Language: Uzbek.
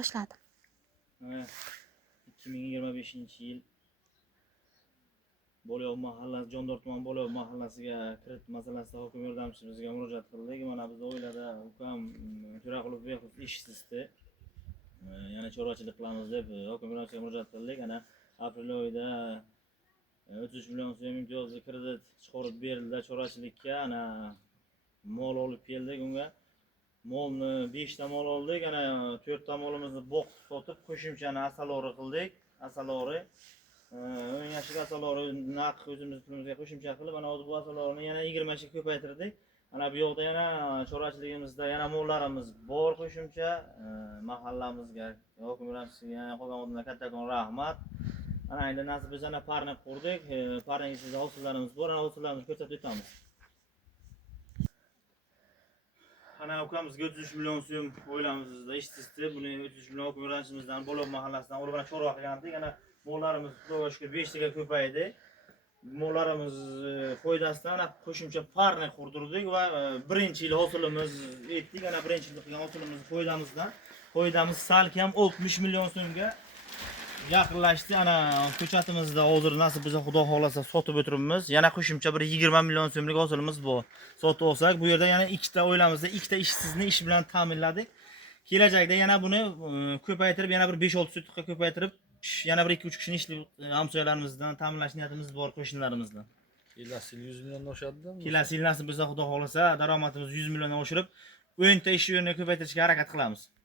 boshladim. 2025-yil Bo'lyov mahallasi, Jondor tuman Bo'lyov mahallasiga kirit masalasida hokim yordamchimizga murojaat qildik. Mana biz oilada ukam To'raqulov Behuz ishsizdi. Yana chorvachilik qilamiz deb hokim yordamchimizga murojaat qildik. Ana aprel oyida 33 million so'm imtiyozli kredit chiqarib berildi chorvachilikka. Ana mol olib keldik unga. Molni 5 ta mol oldik. Ana 4 ta molimizni boqib sotib qo'shimchani asalori qildik. Asalori 10 yoshlik asalori naq o'zimiz pulimizga qo'shimcha qilib, ana bu asalorni yana 20 ga ko'paytirdik. Ana bu yoqda yana chorvachiligimizda yana mollarimiz bor qo'shimcha. Mahallamizga, hokim yordamchisiga, qolgan odamlarga kattakon rahmat. Ana endi nasib bo'lsa ana parni qurdik. Parning ichida hosillarimiz bor. Ana hosillarimizni ko'rsatib o'tamiz. Ana ukamizga 33 million so'm oilamizda ishsizdi. Buni 33 million hokim yordamchimizdan Bo'lyov mahallasidan olib ana chorva qilgandik. Ana mollarimiz Xudoga shukr 5 taga ko'paydi. Mollarimiz foydasidan ana qo'shimcha parni qurdirdik va birinchi yil hosilimiz etdik. Ana birinchi yil qilgan hosilimiz foydamiz salkam 60 million so'mga yaqinlashdi. Ana ko'chatimizda hozir nasib bo'lsa Xudo xolasa sotib o'tiribmiz. Yana qo'shimcha bir 20 million so'mlik hosilimiz bor. Sotib olsak, bu yerda yana ikkita oilamizda ikkita ishsizni ish bilan ta'minladik. Kelajakda yana buni ko'paytirib, yana bir 5-6 sotixga ko'paytirib, yana bir 2-3 kishini ishli hamsoyalarimizdan ta'minlash niyatimiz bor, qo'shnilarimizdan. Kelasi yil 100 milliondan oshadimi? Kelasi yil nasib bo'lsa Xudo xolasa daromadimizni 100 milliondan oshirib, 10 ta ish o'rnini ko'paytirishga harakat qilamiz.